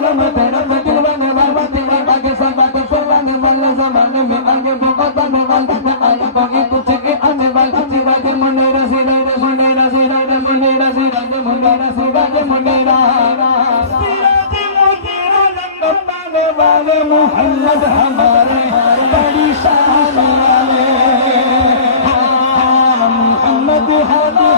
तेरा मैं तेरा मैं दिलवाने वाला तेरे आगे सब बातें फैलाने वाला ज़माने में आगे बहुत आने वाला मैं आया कोई कुछ के आने वाला सिराज मुंडेरा सिराज मुंडेरा सिराज मुंडेरा सिराज मुंडेरा सिराज मुंडेरा सिराज मुंडेरा लंबाने वाले मोहम्मद हमारे बड़ी शान वाले मोहम्मद हमारे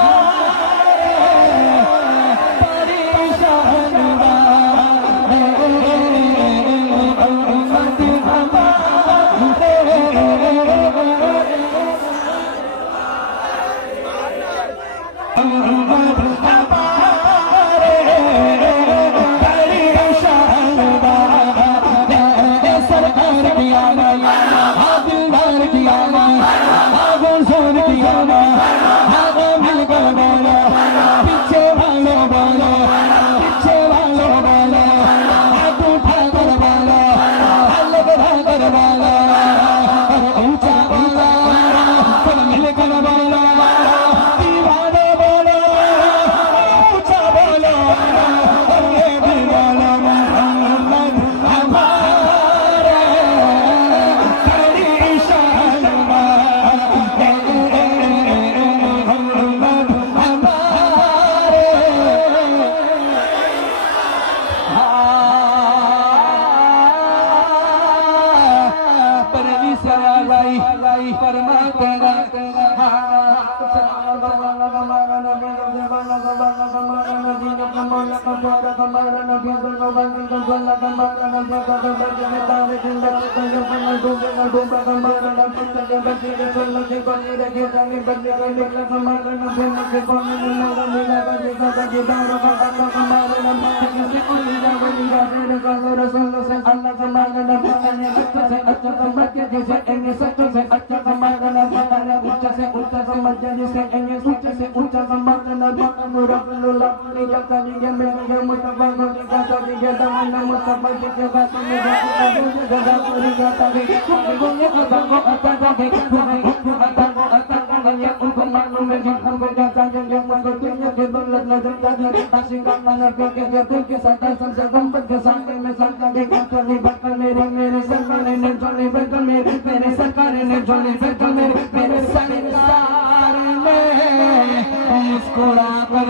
मुस्कुरा कर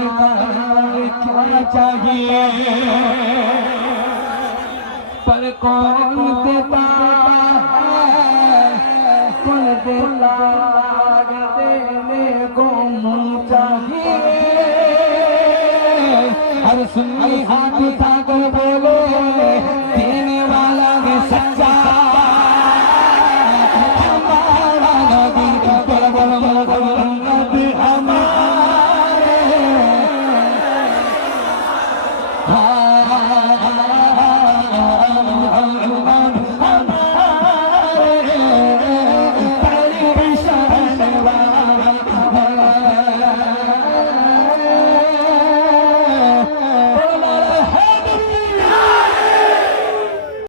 क्या चाहिए पर कौन देता है कौन देता देने को मुँह चाहिए हर सुन्नी हाथ उठा कर